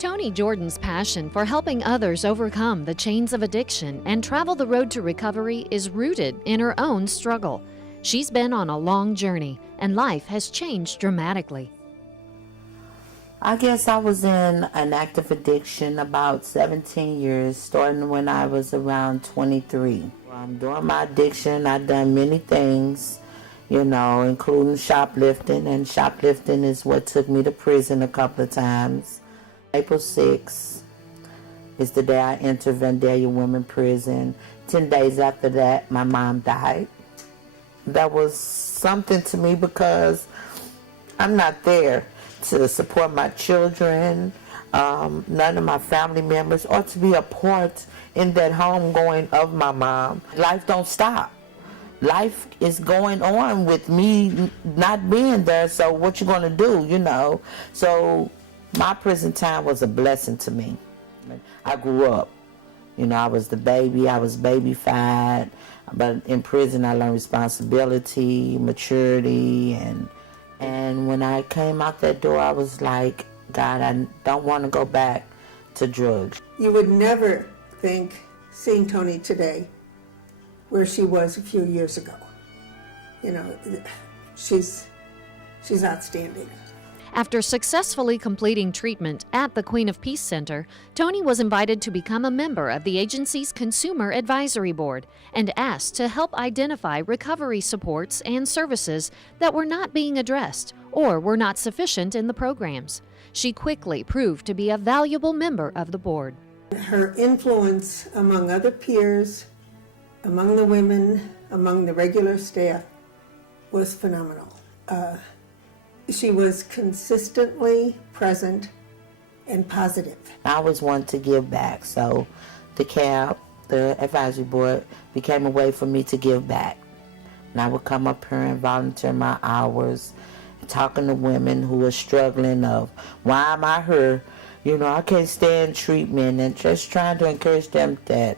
Toni Jordan's passion for helping others overcome the chains of addiction and travel the road to recovery is rooted in her own struggle. She's been on a long journey, and life has changed dramatically. I guess I was in an active addiction about 17 years, starting when I was around 23. During my addiction, I've done many things, including shoplifting, and shoplifting is what took me to prison a couple of times. April 6th is the day I entered Vandalia Women Prison. 10 days after that, my mom died. That was something to me because I'm not there to support my children, none of my family members, or to be a part in that homegoing of my mom. Life don't stop. Life is going on with me not being there, so what you gonna do, So my prison time was a blessing to me. I grew up. I was the baby. I was baby-fied. But in prison, I learned responsibility, maturity, and when I came out that door, I was like, God, I don't want to go back to drugs. You would never think, seeing Toni today, where she was a few years ago. She's outstanding. After successfully completing treatment at the Queen of Peace Center, Toni was invited to become a member of the agency's Consumer Advisory Board and asked to help identify recovery supports and services that were not being addressed or were not sufficient in the programs. She quickly proved to be a valuable member of the board. Her influence among other peers, among the women, among the regular staff was phenomenal. She was consistently present and positive. I always wanted to give back, so the CAB, the advisory board, became a way for me to give back. And I would come up here and volunteer my hours, talking to women who were struggling of, why am I here? I can't stay in treatment, and just trying to encourage them that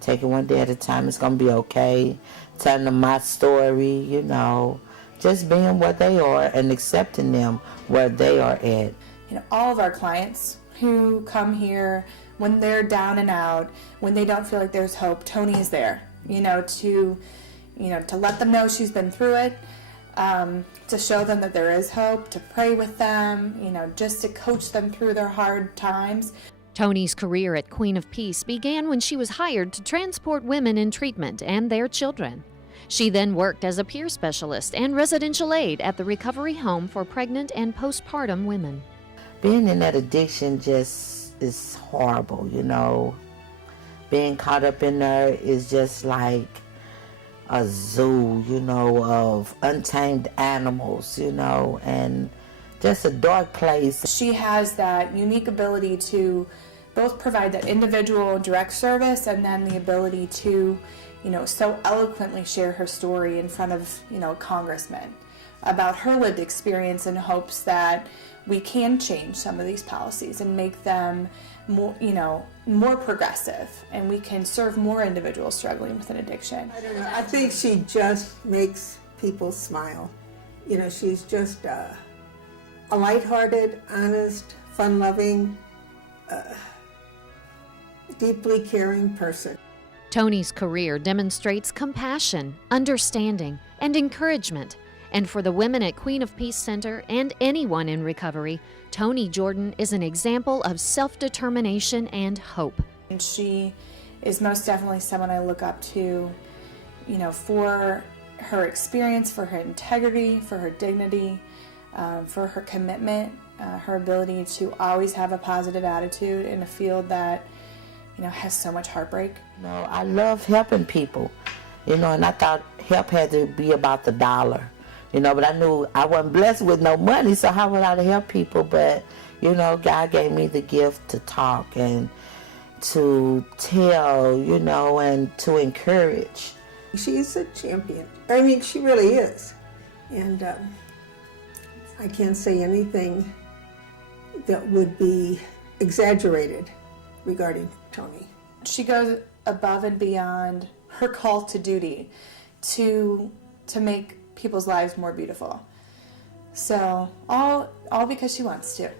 take it one day at a time, it's going to be okay. Telling them my story, just being where they are and accepting them where they are at. All of our clients who come here, when they're down and out, when they don't feel like there's hope, Toni is there, to let them know she's been through it, to show them that there is hope, to pray with them, just to coach them through their hard times. Toni's career at Queen of Peace began when she was hired to transport women in treatment and their children. She then worked as a peer specialist and residential aide at the recovery home for pregnant and postpartum women. Being in that addiction just is horrible, Being caught up in there is just like a zoo, of untamed animals, and just a dark place. She has that unique ability to both provide that individual direct service and then the ability to so eloquently share her story in front of, a congressman about her lived experience in hopes that we can change some of these policies and make them more, more progressive, and we can serve more individuals struggling with an addiction. I don't know. I think she just makes people smile. She's just a lighthearted, honest, fun-loving, deeply caring person. Toni's career demonstrates compassion, understanding, and encouragement. And for the women at Queen of Peace Center and anyone in recovery, Toni Jordan is an example of self-determination and hope. And she is most definitely someone I look up to, for her experience, for her integrity, for her dignity, for her commitment, her ability to always have a positive attitude in a field that has so much heartbreak. I love helping people, and I thought help had to be about the dollar, but I knew I wasn't blessed with no money, so how would I help people? But, God gave me the gift to talk and to tell, and to encourage. She's a champion. I mean, she really is. And I can't say anything that would be exaggerated regarding Toni. She goes above and beyond her call to duty to make people's lives more beautiful. So all because she wants to.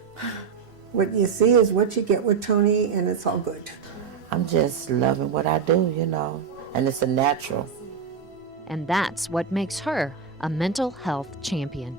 What you see is what you get with Toni, and it's all good. I'm just loving what I do, and it's a natural. And that's what makes her a mental health champion.